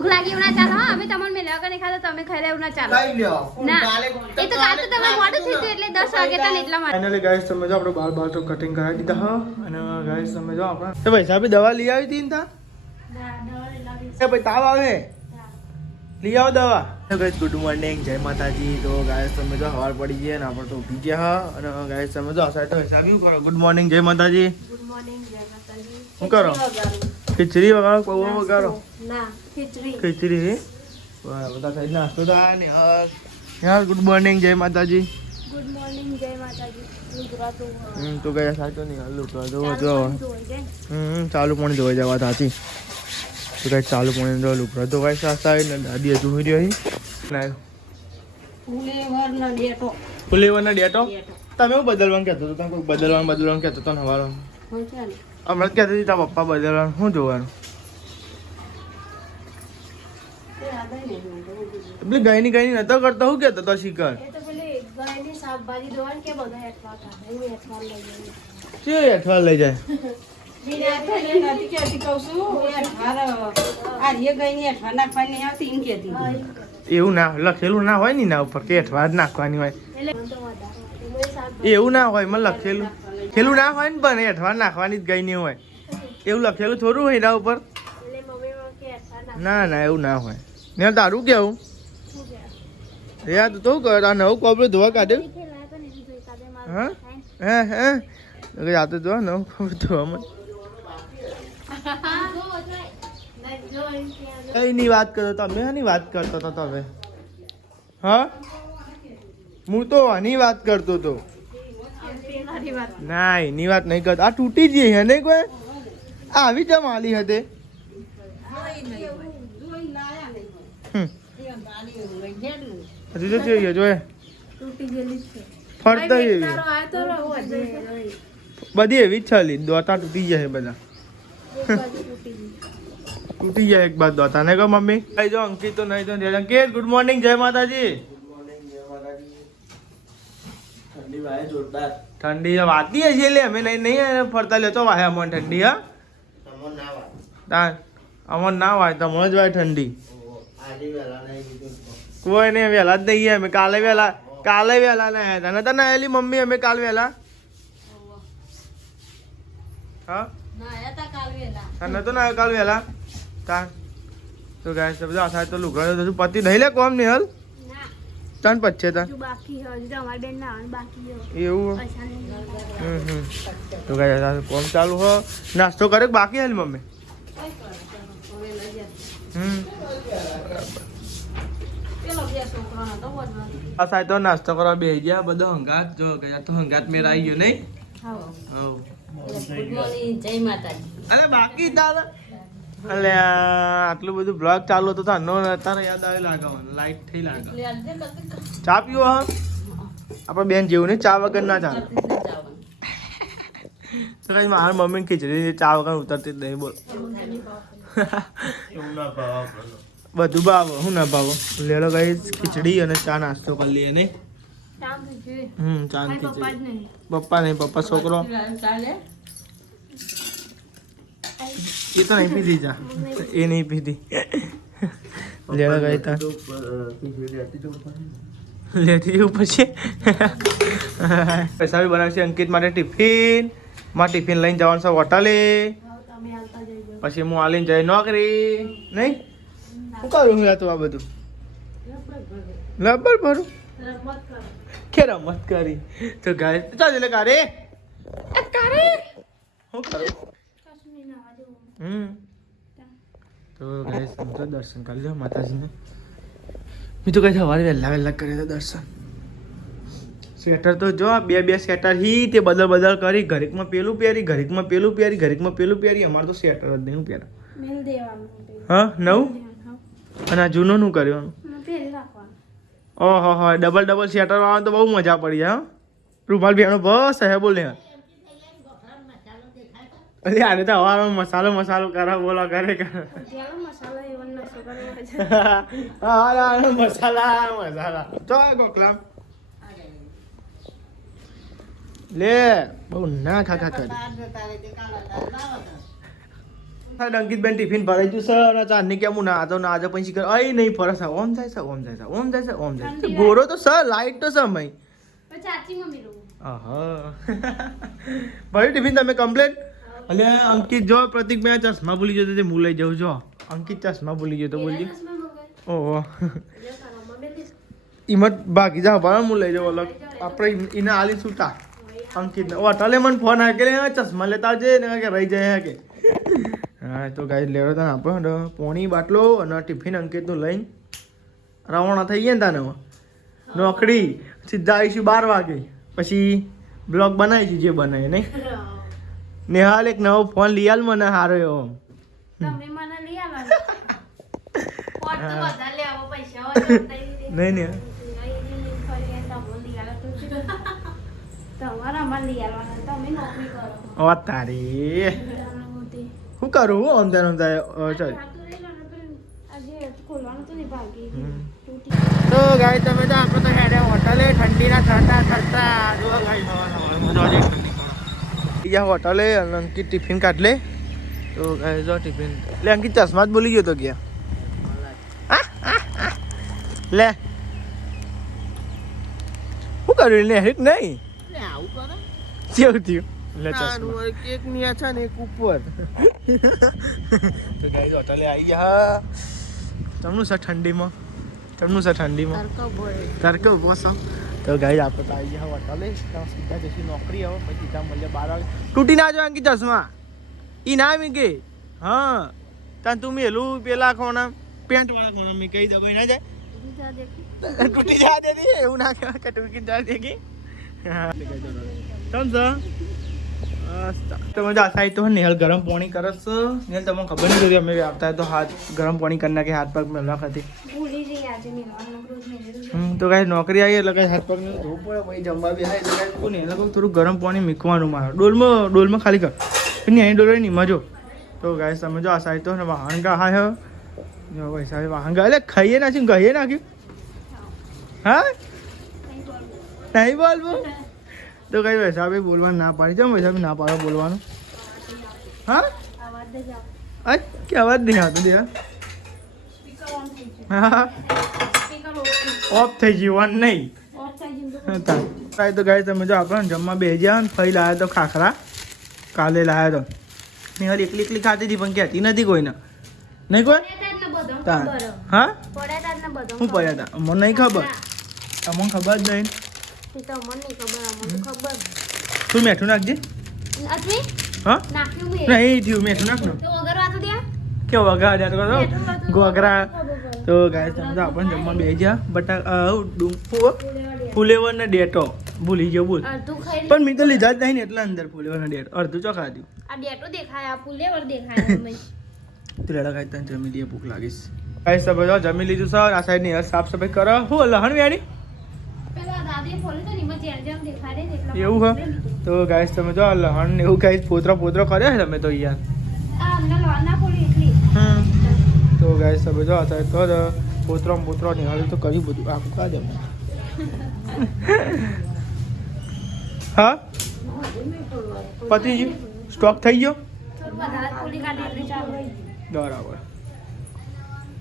ભૂખ લાગી એવું ના ચાલે હા અમે તમને મેળવ્યા કે નહીં ખાતા તમે ખાઈ એવું ના ચાલે ના એ તો કાલ તો તમે મોડું થયું એટલે 10 વાગે તને એટલા માટે ફાઇનલી ગાઈસ તમે જો આપણો બાલ તો કટિંગ કરાવી દીધા હા અને ગાઈસ તમે જો આપણે તો ભાઈ સાહેબ દવા લઈ આવી હતી ને તા ભાઈ તાવ આવે લઈ આવો દવા તો ગાઈસ ગુડ મોર્નિંગ જય માતાજી તો ગાઈસ તમે જો સવાર પડી ગઈ ને આપણે તો ઊભી ગયા હા અને ગાઈસ તમે જો આ સાઈડ તો હિસાબ શું કરો ગુડ મોર્નિંગ જય માતાજી ગુડ મોર્નિંગ જય માતાજી શું કરો ખીચડી વગાડો પૌવા વગાડો ના ખીચડી વાહ બધા સાઈડ નાસ્તો થાય ને યાર ગુડ મોર્નિંગ જય માતાજી ગુડ મોર્નિંગ જય માતાજી ગુજરાત તો ગયા સાચો નહીં હાલ જો ચાલુ પણ જોઈ જવા થાતી તો કઈ ચાલુ પણ જો લુકડા તો કઈ સાસ્તા ને દાદી હજુ હોય રહી ફુલેવરના ડેટો તમે એવું બદલવાનું કહેતો હતો તમે કોઈ બદલવાનું કહેતો હતો ને હવારમાં હમણાં કહેતી હતી તારા પપ્પા બદલવાનું શું જોવાનું એટલે ગઈ ની નતો કરતો શું કહેતો તો શિખર અઠવાડ લઈ જાય એવું ના લખેલું ના હોય ને ના ઉપર કે અઠવાડ નાખવાની હોય એવું ના હોય મને લખેલું ના હોય ને પણ અઠવાડ નાખવાની જ ગઈ નહીં હોય એવું લખેલું થોડું હોય એના ઉપર ના ના એવું ના હોય ને તારું કેવું યાર તું શું કર આ નવું કપડું ધોવા કાઢ્યું હા હે જાતે જો નવું કપડું ધોવામાં કઈની વાત કરો તમે આની વાત કરતો હતો તમે હા હું તો આની વાત કરતો હતો ના એની વાત નહીં કરતો આ તૂટી જઈ હે નહીં કોઈ આવી જ માલી હતી હજુ તો જોઈએ જોઈએ ફરતા એવી બધી એવી જ ચાલી દોતા તૂટી જાય બધા તૂટી જાય એક બાદ દોતા ને કહો મમ્મી કઈ જો અંકિત તો નહીં તો અંકિત ગુડ મોર્નિંગ જય માતાજી ઠંડી વાતી હશે એટલે અમે નહીં ફરતા લેતો વાહે અમને ઠંડી હા અમર ના વાય તમને જ વાય ઠંડી કોઈ નહીં વહેલા જ નહીં અમે કાલે વહેલા ના આવ્યા હતા ના આવેલી મમ્મી અમે કાલ વહેલા હા નતો ના કાલ વહેલા તાર તો ગાય તો બધા સાહેબ તો લુગડો તો પતિ નહીં લે કોમ નહીં હલ ચાન પચ્છે તા એવું તો ગાય કોમ ચાલુ હો નાસ્તો કરે બાકી હાલ મમ્મી આ સાહેબ તો નાસ્તો કરવા બેસી ગયા બધો હંગાત જો ગયા તો હંગાત મેર આવી ગયો નહીં અરે બાકી તાર અલે આટલું બધું બ્લોગ ચાલુ હતો તારે યાદ આવે લાગવાનું લાઈટ થઈ લાગે ચા પીવો હા આપણે બેન જેવું નહીં ચા વગર ના ચાલે તો કઈ મારા મમ્મી ખીચડી ચા વગર ઉતરતી જ નહીં બોલ બધું ભાવો શું ના ભાવો લેલો ગઈ ખીચડી અને ચા નાસ્તો કરી લઈએ નહીં ચા ખીચડી પપ્પા નહીં પપ્પા છોકરો એ તો નહીં પીધી જા એ નહીં પીધી લેવા ગઈ તા લેતી જવું પછી પૈસા બી બનાવશે અંકિત માટે ટિફિન લઈને જવાનું છે હોટલે પછી હું આલીને જઈ નોકરી નહીં શું કરું તો આ બધું લબર ભરું કે રમત કરી તો ગાય ચાલ એટલે કારે શું કરું તો ગાય તો દર્શન કરી લો માતાજીને મેં તો કઈ સવારે વહેલા કરે તો દર્શન સ્વેટર તો જો બે સ્વેટર હી તે બદલ કરી ઘડીકમાં પેલું પહેરી અમારે તો સ્વેટર જ નહીં પહેરા હા નવું અને આ જૂનું નું કરવાનું ઓહો હો ડબલ સ્વેટર વાળવાનું તો બહુ મજા પડી હા રૂમાલ બેનો બસ હે બોલે અરે આને તો હવામાં મસાલો કરા બોલો કરે મસાલા તો ગોકલામ લે બહુ ના ખા કરી અંકિતબેન ટિફિન ભરાઈ ગયું છે અને ચાંદની કેમ હું ના ના આજે પછી કર અઈ નહીં ફરસ ઓમ જાય છે ઓમ જાય છે ઓમ જાય છે ઓમ જાય છે ગોરો તો સર લાઈટ તો સમય ચાચી મમ્મી લો ભાઈ ટિફિન તમે કમ્પ્લેટ અને અંકિત જો પ્રતિક મેં ચશ્મા ભૂલી ગયો તો હું લઈ જાઉં જો અંકિત ચશ્મા ભૂલી ગયો તો બોલજી ઓહો હિંમત ભાગી જાવ ભાઈ હું લઈ જાઉં અલગ આપણે એને આલી છૂટા અંકિતને હોટલે મને ફોન આવે કે ચશ્મા લેતા આવજે ને કે રહી જાય કે હા તો ગાઈ લેવો તને આપણે પોણી બાટલો અને ટિફિન અંકિતનું લઈને રવાના થઈ ગયા ને તાને નોકરી સીધા આવીશું 12 વાગે પછી બ્લોગ બનાવીશું જે બનાવીએ નહીં નેહાલ એક નવો ફોન લઈ આલ મને સારો એવો નહીં ને ઓ તારી શું કરું હું અમદાર અમદાર ચાલ તો ગાય તમે તો આપણે તો હેડે હોટલે ઠંડીના ઠરતા જો ગાય હોટલે અંકિત ટિફિન કાઢ લે તો ગાય જો ટિફિન લે અંકિત ચશ્મા જ બોલી ગયો તો ગયા લે શું કર્યું લે હિટ નહીં કેવું થયું લે ચશ્મા કેક ની આછા ને એક ઉપર તો ગાય હોટલે આવી ગયા તમનું છે ઠંડીમાં તરકો બોસ તો ગાઈ આપણે તો આવી ગયા હોટલે સીધા જઈશું નોકરી હવે પછી સીધા મળીએ 12 વાગે તૂટી ના જો અંકિત ચશ્મા ઈ ના મી કે હા તાન તું મેલું પેલા ખોણા પેન્ટ વાળા ખોણા મી કઈ દબાઈ ના જાય તૂટી જા દે એવું ના કહેવાય કે તૂટી જા દે કે હા સમજો તમે આ સાઈડ તો નેહલ ગરમ પાણી કરસ નેહલ તમને ખબર નહીં હતી અમે આવતા તો હાથ ગરમ પાણી કરી નાખે હાથ પગ મેળવા ખાતી તો કાંઈ નોકરી આવી એટલે કાંઈ હાથ પગ ધોવું પડે પછી જમવા બેસાય એટલે કાંઈ કોને એટલે થોડું ગરમ પાણી મીકવાનું મારે ડોલમાં ખાલી કર નહીં અહીં ડોલ નહીં મજો તો ગાય તમે જો આ સાઈડ તો વાહન ગા હા જો ભાઈ સાહેબ વાહન ગા એટલે ખાઈએ નાખ્યું ગઈએ નાખ્યું હા નહીં બોલવું તો કઈ વૈસાબે બોલવાનું ના પાડી જાવ વૈસાબે ના પાડો બોલવાનું હા કે અવાજ નહીં આવતો દે હા ઓફ થઈ ગયું નહીં તો ગાય તમે જો આપણને જમવા બે જ્યાં ફઈ લાવ્યા તો ખાખરા કાલે લાવ્યા તો નિહાલ એકલી ખાતી હતી પણ કહેતી નથી કોઈને નહીં કોઈ હા શું પડ્યા હતા મને નહીં ખબર તમને ખબર જ નહીં તું મેઠું નાખજે હા નહીં થયું મેઠું નાખનું કે વઘાર્યા તો ગોગરા તો ગાય સમજો આપણને જમવા બે જ્યાં ફુલેવર ને ડેટો ભૂલી ગયો બોલ પણ મેં તો લીધા જ નહીં ને એટલે અંદર ફુલેવર ને ડેટો અડધું ચોખા હતું તું રેડા ખાઈ તને જમી લઈએ ભૂખ લાગીશ ગાય સમજો જમી લીધું સર આ સાઈડ ની સાફ સફાઈ કરો હું લહણ વેડી એવું હા તો ગાઈસ તમે જો લહણ એવું ગાઈસ પોતરો કર્યો છે તમે તો યાર તો ગાઈસ તમે જો અત્યારે કર પોતરો નિહાળી તો કર્યું બધું આખું કાઢે હા પતિ સ્ટોક થઈ ગયો બરાબર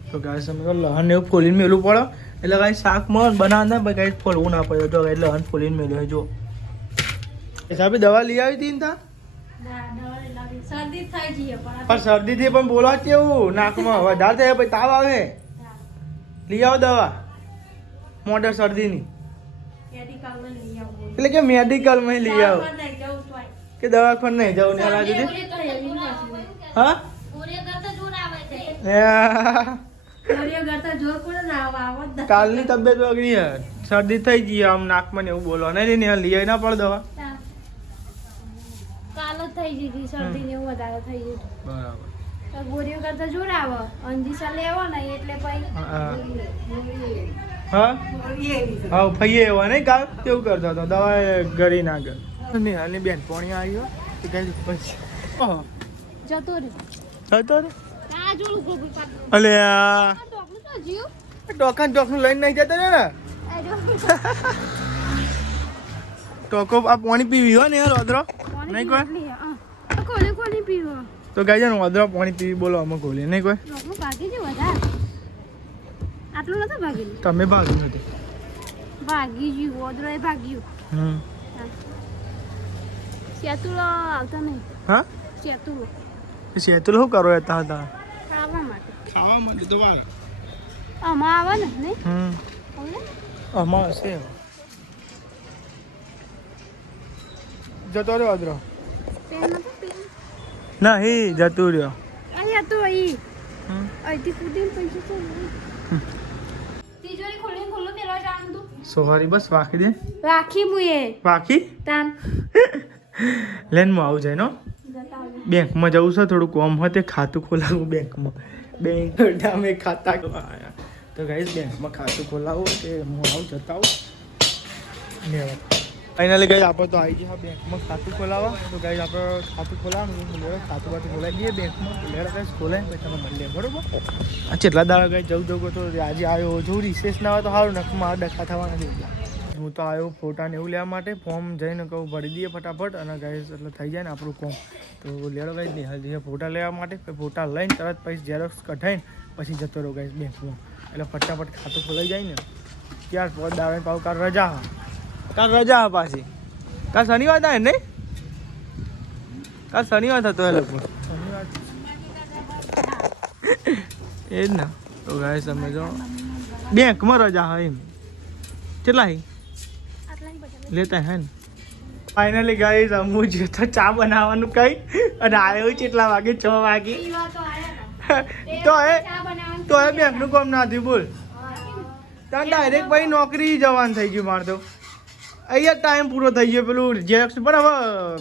તો ગાઈસ તમે જો લહણ એવું ખોલીને મેલું પડે એટલે કાંઈ શાક મન બનાવતા પણ કાંઈ ફોલવું ના પડે જો એટલે હન ફોલીને મેળ્યો જો હિસાબે દવા લઈ આવી હતી ને તા પણ શરદીથી પણ બોલવા કેવું નાકમાં વધારે થાય પછી તાવ આવે લઈ આવો દવા મોટર શરદીની એટલે કે મેડિકલમાં લઈ આવો કે દવાખાને નહીં જવું ને લાગી હા કાલની તબિયત બગડી હે શરદી થઈ ગઈ આમ નાકમાં ને એવું બોલો નહીં લઈ ના પડે દવા કાલ થઈ ગઈ શરદી ને એવું વધારે થઈ ગયું બરાબર તો ગોળીઓ કરતા જોર આવે અંજીસા લેવો ને એટલે પછી હા હા ફઈએ એવા નહીં કાલ કેવું કરતો હતો દવા ગળી ના ગઈ હાલની બેન પોણી આવ્યો કઈ પછી જતો રે અલે ટોકન લઈને નહીં જતો ને ટોકો આ પાણી પીવી હોય ને રોદરો નહીં કોઈ કોને પીવો તો ગાય છે ને વાદળા પાણી પીવી બોલો અમે ખોલી નહીં કોઈ રોકનું ભાગી છે વધારે આટલું નતું ભાગેલું તમે ભાગ્યું નથી ભાગી ગયું ઓદરો એ ભાગ્યું સેતુલો આવતા નહીં હા સેતુલો સેતુલ શું કરો હતા હતા ખાવા માટે તો વાર આમાં આવે ને નહીં આમાં હશે જતો રહ્યો વાદળો પેન નતો પેન નહીં જતું રહ્યો અહીંયા તો અહીંથી કૂદીને પૈસા તો તિજોરી ખોલીને ખોલો મેળવા જવાનું તું સોરી બસ વાકી દે રાખી મુએ વાકી તાન લેનમાં આવું જાય નો બેંકમાં જવું છે થોડું કોમ હોય તે ખાતું ખોલાવું બેંકમાં બેંક અમે ખાતા તો ગાઈસ બેંકમાં ખાતું ખોલાવું કે હું આવું જતા આવું ફાઇનલી ગાઈસ આપણે તો આવી ગયા બેંકમાં ખાતું ખોલાવવા તો ગાઈસ આપણે ખાતું ખોલાવવાનું ખાતું બાતું ખોલાવી દઈએ બેંકમાં ગાઈસ ખોલાય પછી તમે મળીએ બરોબર આ કેટલા દાડા ગાઈસ જવું તો આજે આવ્યો જો રિસેસ ના હોય તો સારું નખમાં ડખા થવાના નથી હું તો આવ્યો ફોટા ને એવું લેવા માટે ફોર્મ જઈને કહું ભરી દઈએ ફટાફટ અને ગાઈસ એટલે થઈ જાય ને આપણું કોમ તો લેડો ગાઈસ નહીં હાલ ફોટા લેવા માટે ફોટા લઈને તરત પછી ઝેરોક્સ કઢાઈને પછી જતો રહો ગાઈસ બેંકમાં એટલે ફટાફટ ખાતું ખોલાઈ જાય ને ત્યાર પછી દાડા પાવ કાલ રજા કાલ રજા પાછી કાલ શનિવાર થાય નહીં કાલ શનિવાર થતો એ લગભગ શનિવાર એ જ ના તો ગાઈસ તમે જો બેંકમાં રજા હોય એમ કેટલા હે લેતા હે ને ફાઇનલી ગાઈસ અમુ જે તો ચા બનાવવાનું કઈ અને આવ્યો કેટલા વાગે 6 વાગે તો એ બેંકનું કામ ના થયું બોલ ત્યાં ડાયરેક્ટ ભાઈ નોકરી જવાનું થઈ ગયું મારે તો અહીંયા ટાઈમ પૂરો થઈ ગયો પેલું જેક્સ પણ હવે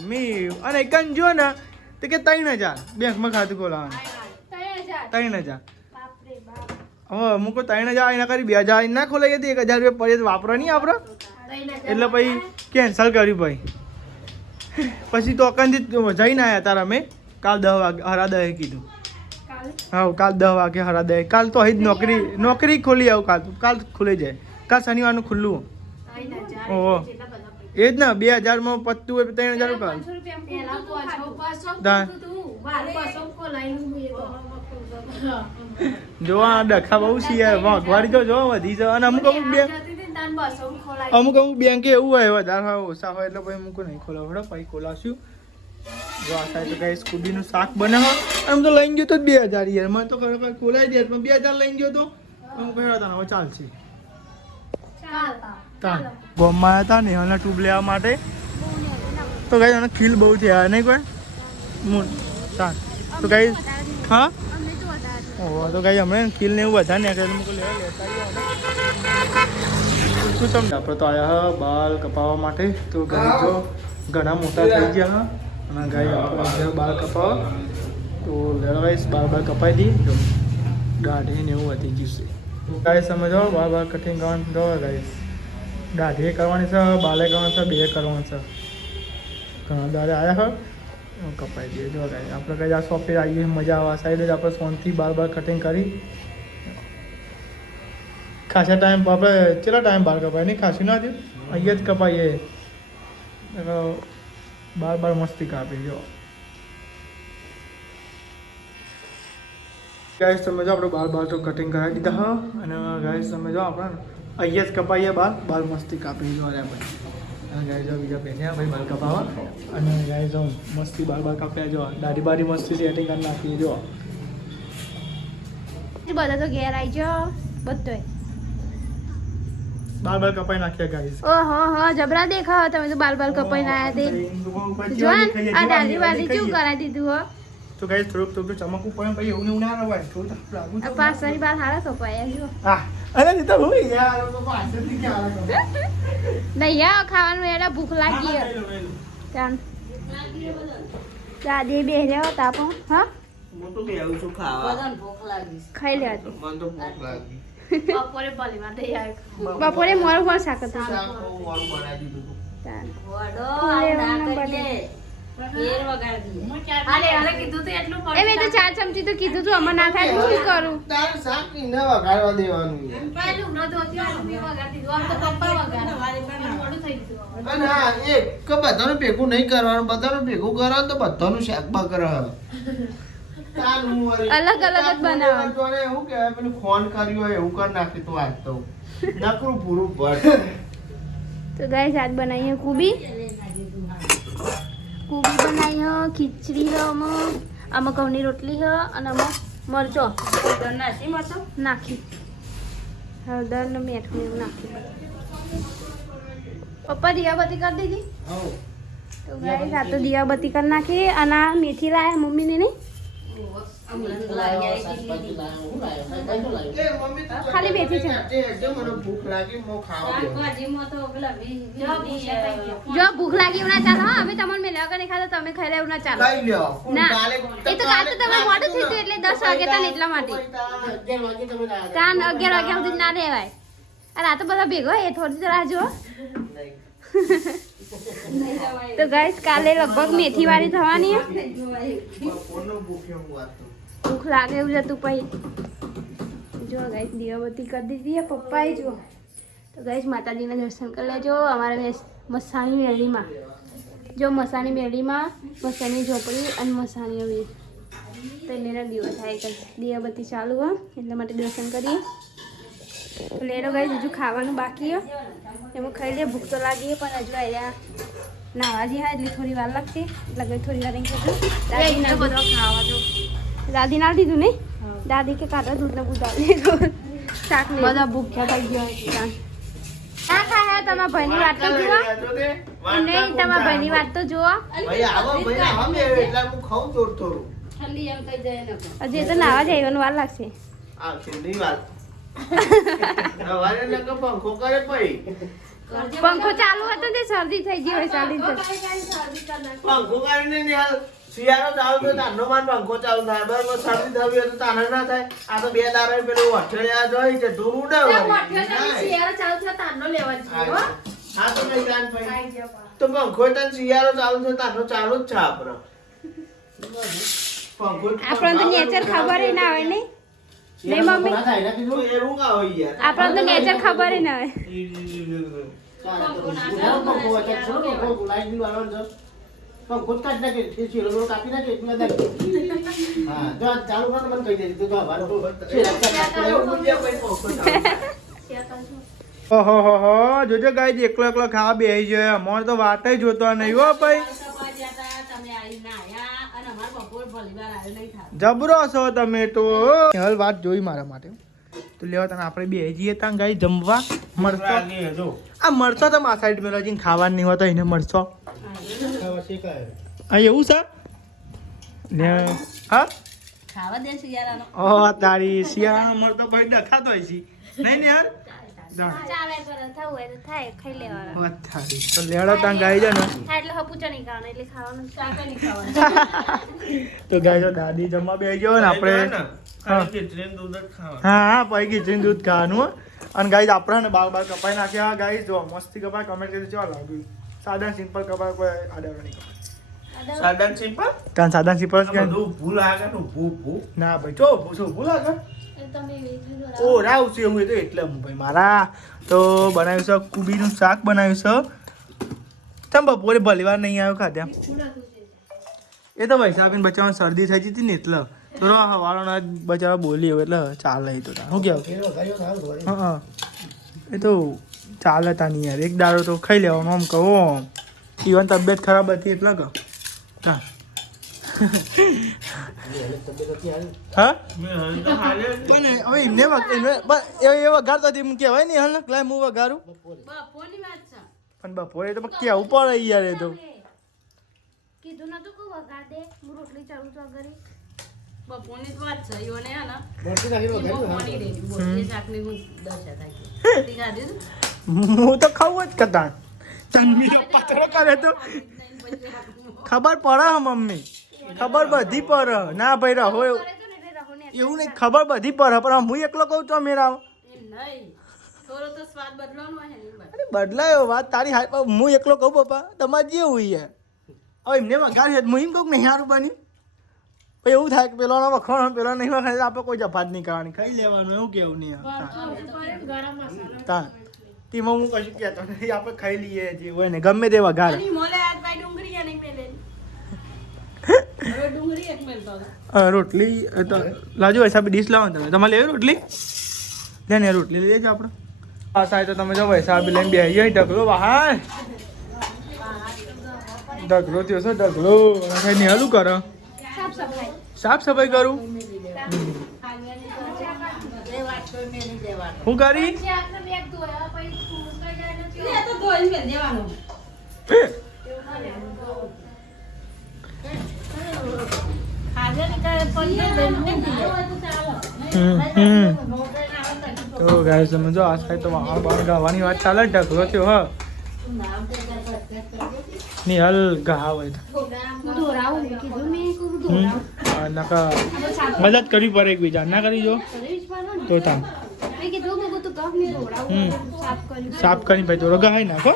મેં અને એક જો ને તો કે 3000 બેંકમાં ખાતું ખોલાવાનું 3000 હવે અમુક 3000 એના કરી 2000 ના ખોલાઈ હતી 1000 રૂપિયા પડે વાપરો નહીં આપણે એટલે પછી કેન્સલ કર્યું ભાઈ પછી તો અકંદી જઈને આવ્યા તારા મેં કાલ 10 વાગે 10:30 કીધું હા કાલ 10 વાગે 10:30 કાલ તો અહીં જ નોકરી ખોલી આવું કાલ ખુલી જાય કાલ શનિવારનું ખુલ્લું ઓહો એ જ ને 2000 માં પત્તું હોય 3000 રૂપિયા જો આ ડખા બહુ છે યાર મોંઘવારી તો જો વધી છે અને અમુક બેંકે એવું હોય વધારે હોય ઓછા હોય એટલે પછી મૂકો નહીં ખોલાવડો પછી ખોલાવશું જો આ સાઈડ તો કઈ સ્કૂબીનું શાક બનાવો આમ તો લઈને ગયો તો 2000 યાર મને તો ખબર ખોલાવી દે પણ 2000 લઈને ગયો તો હું કહ્યું હતા હવે ચાલશે ગોમમાં હતા ને એના ટ્યુબ લેવા માટે તો કઈ એને ખીલ બહુ થયા નહીં કોઈ તો કઈ હા તો કઈ હમણાં ખીલ ને એવું વધારે ને લેતા શું તમને આપણે તો આવ્યા બાલ કપાવવા માટે તો ગાય જો ઘણા મોટા થઈ ગયા અને ગાય આપણે બાલ કપાવવા તો લેવાઈશ બાલ કપાઈ દી જો દાઢી ને એવું વધી ગયું છે ગાય સમજો બાલ કટિંગ કરવાનું જો ગાય દાઢી કરવાની છે બાલે કરવાની છે બે કરવાનું છે ઘણા દાડે આવ્યા હોય કપાઈ દઈએ જો ગાય આપણે કઈ આ શોપે આવીએ મજા આવે સાઈડ જ આપણે ફોનથી બાર કટિંગ કરી ખાસા ટાઈમ આપણે કેટલા ટાઈમ બાર કપાય નહીં ખાસી ના થયું અહીંયા જ કપાઈએ બાર મસ્તી કાપી જો ગાઈસ તમે જો આપણે બાર તો કટિંગ કરાવી દીધા હા અને ગાઈસ તમે જો આપણે અહીંયા જ કપાઈએ બાર મસ્તી કાપી જો અરે ભાઈ અને ગાય જો બીજા પહેર્યા ભાઈ બાર કપાવા અને ગાય જો મસ્તી બાર કાપ્યા જો દાઢી બારી મસ્તી સેટિંગ કરી નાખીએ જો બધા તો ઘેર આવી જાઓ બધોય બાલ કપાઈ નાખ્યા ગાઈસ ઓહો હો જબરા દેખાવ તમે તો બાલ કપાઈને આયા તે જો આ દાઢી વાળી શું કરાવી દીધું હો તો ગાઈસ થોડુંક ચમકવું પડે પછી એવું ના રવાય થોડું લાગુ આ પાછળની બાલ હારા કપાયા જો હા અરે એ તો હોય યાર તો પાછળથી કે આલા નહીં યાર ખાવાનું એડા ભૂખ લાગી ચાલ દાદી બે રહ્યો તાપો હા હું તો બે આવું છું ખાવા બધાને ભૂખ લાગી ખાઈ લે મને તો ભૂખ લાગી બપોરે ભલી માં દઈ આવ્યો બપોરે મોર મોર શાક હતું મોરું બનાવી દીધું ચાલ વડો આ ના કરીએ ફેર વગાડી દીએ અરે કીધું તો એટલું એ મેં તો 4 ચમચી તો કીધું તું અમને ના થાય શું કરું તાર શાક એને વગાડવા દેવાનું પહેલું ન ધોતી હોય મેં વગાડી દીધું. આમ તો પપ્પા વગાડે. મોડું થઈ ગયું. અને હા એક કે બધાનું ભેગું નહીં કરવાનું, બધાનું ભેગું કરો તો બધાનું શાક બકર અલગ અલગ જ બનાવો. તો એવું કહેવાય પેલું ફોન કર્યું હોય એવું કરી નાખી તો આજ તો નકરું પૂરું ભર. તો ગાઈસ આજ બનાવીએ કુબી બનાવી હ, ખીચડી હ, આમાં ઘઉંની રોટલી હ અને આમાં મરચો નાખી હળદર ને મીઠું એવું નાખી. પપ્પા દિયાબત્તી કરી દીધી. તો ગાઈસ આ તો દિયાબત્તી કરી નાખી અને આ મેથી લાયા મમ્મીને નહીં ખાલી બેઠી છે. મને ભૂખ લાગી મો ખાવા જો ભૂખ લાગી એવું ના ચાલો. હા અમે તમને મેં લગન ખાધા તમે ખાઈ એવું ના ચાલો. લઈ લ્યો ના એ તો કાલ તો તમે મોડું થયું હતું એટલે 10 વાગે હતા ને એટલા માટે કાન 11 વાગ્યા સુધી ના રહેવાય. અને આ તો બધા ભેગો એ થોડી રાહ જો. તો ગાઈસ કાલે લગભગ મેથી વાળી થવાની હે. ભૂખ લાગે એવું જતું પછી જો ગાઈસ દીવાબત્તી કરી દીધી પપ્પાએ. જો તો ગાઈસ માતાજીના દર્શન કરી લેજો અમારા મસાણી મેળીમાં. જો મસાણી મેળીમાં મસાણી ઝોપડી અને મસાણી આવી તો મેરા દિવસ થાય દીવાબત્તી ચાલુ હોય એટલા માટે દર્શન કરીએ. તો લેરો ગાઈસ હજુ ખાવાનું બાકી હે એમાં ખાઈ લે. ભૂખ તો લાગી પણ હજુ આવ્યા નાવાજી હા એટલે થોડી વાર લાગશે એટલે ગઈ થોડી વાર ખાવા જો દાદી ના દીધું નહીં. દાદી કે કાઢો દૂધને બુધાવી દીધું શાક ને બધા ભૂખ્યા થઈ ગયા. ના ખાય તમારા ભાઈની વાત તો જુઓ નહીં. તમારા ભાઈની વાત તો જુઓ. હજી તો નાવા જવાનું વાર લાગશે. પંખો ચાલુ હતો તે શરદી થઈ ગઈ હોય. પંખો કરીને શિયાળો ચાલુ તો તારનો માન પંખો ચાલુ થાય બરાબર. શરદી થવી હોય તો તારે ના થાય. આ તો 2 દાડા પેલું વઠેળિયા જોઈ છે ઢૂર ઉડે હા તો કઈ જાન ભાઈ તો પંખો તને શિયાળો ચાલુ છે તારનો ચાલુ જ છે આપણો પંખો. આપણને તો નેચર ખબર ના હોય નહીં મમ્મી. એવું કા હોય યાર આપણને તો નેચર ખબર ના હોય. ઓહો જોજો ગાઈસ એકલો એકલો ખાવા બેહી જાય. અમારે તો વાત જોતો નહીં હો ભાઈ. જબરો છો તમે તો. હાલ વાત જોઈ મારા માટે તો લેવા તને આપણે બેહી જઈએ ત્યાં ગાઈ જમવા. મરચો આ મરચો તો આ સાઈડ મેલો જઈને ખાવા નહીં હોતો એને મરચો હા એવું છે ને. હા ખાવા દે શિયાળાનો. ઓહ તારી શિયાળાનો મરચો ભાઈ ડખાતો હોય છે નહીં ને યાર. ચાલે પર થવું હોય તો થાય ખાઈ લેવાનું. તો લેડો ત્યાં ગાઈ જાય ને એટલે હપુચા નહીં ખાવાનું એટલે ખાવાનું શાક નહીં ખાવાનું. તો ગાઈ જો દાદી જમવા બેસી ગયો ને આપણે હા પછી ખીચડીનું દૂધ ખાવાનું. અને ગાઈઝ આપણે ને બાર કપાઈ નાખ્યા. ગાઈઝ જો મસ્તી કપાય કમેન્ટ કરી કેવા લાગ્યું. સાદા સિમ્પલ કપાય કોઈ આડા નહીં કપાય. સાદા સિમ્પલ કાન સાદા સિમ્પલ કે ભૂલ લાગે તો ભૂ ના ભાઈ જો ભૂ લાગે ઓ રાવ છે એવું તો એટલે ભાઈ મારા તો બનાવ્યું છે કુબીનું શાક બનાવ્યું છે. ચમ બપોરે ભલીવાર નહીં આવ્યો ખાધ્યા એ તો ભાઈ સાહેબ બચાવવાની શરદી થઈ જતી ને એટલે થોડો હવાળો બચાવ બોલી એટલે ચાલે તો શું કહેવું. હા એ તો ચાલે તા નહીં યાર. એક દાડો તો ખાઈ લેવાનું આમ કહો. ઇવન તબિયત ખરાબ હતી એટલે કહો હા હા પણ હવે એમને એ વઘારતો એમ કહેવાય ને હાલ લાય હું વઘારું પણ બપોરે તો કેવું પડે યાર. એ તો કીધું નતું કે વઘાર દે હું રોટલી ચાલુ તો ઘરે બપોરની જ વાત છે ઈઓને હે ને હું તો ખાવું જ કરતા તન્વીનો પતરો કરે તો ખબર પડે મમ્મી. ખબર બધી પડે ના ભાઈ રહો એવું નહીં. ખબર બધી પડે પણ હું એકલો કહું તો મેરા બદલાયો વાત તારી હાથ. હું એકલો કહું પપ્પા તમારે જે હોય હવે એમને વઘાર છે હું એમ કહું કે નહીં સારું બન્યું પછી એવું થાય કે પેલો વખણ પેલો નહીં વખણ આપણે કોઈ જફાત નહીં કરવાની ખાઈ લેવાનું એવું કેવું નહીં તા તેમાં હું કશું કહેતો નથી આપણે ખાઈ લઈએ જે હોય ને ગમે તે વઘાર રોટલી લાજો હિસાબે ડીશ લાવો તમે તમારે લેવી રોટલી લે ને રોટલી લઈ લેજો આપણે આ થાય તો તમે જો હિસાબે લઈને બે ઢગલો બહાર ઢગલો થયો છે ઢગલો નિહાલું કરો સાફ સફાઈ કરું હું કરી તો ગાઈસ તમે જો આ સાઈડ તો વાળ બાળ ગાવાની વાત ચાલે ઢગલો થયો હ નિહાલ ગા હોય નકા મદદ કરવી પડે એકબીજા ના કરી જો તો તા સાફ કરીને ભાઈ થોડો ગહાઈ નાખો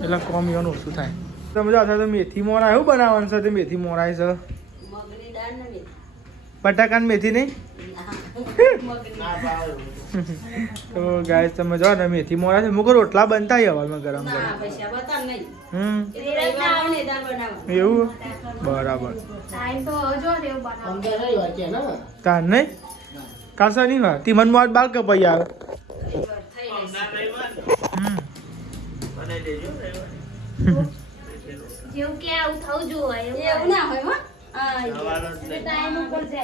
એટલે કોમ એવાનું ઓછું થાય તમે જો તો મેથી મોરા એવું બનાવવાનું છે તે મેથી મોરાય છે બટાકાની મેથી નહીં તો ગાય તમે જો ને મેથી મોરા છે મુકો રોટલા બનતા હવામાં ગરમ ગરમ એવું બરાબર તાર નહીં કાસા નહીં હોય તી મન મોટ બાલ કપાઈ આવે જેવું કે આવું થવું જોઈએ એવું ના હોય ટાઈમ ઉપર જાય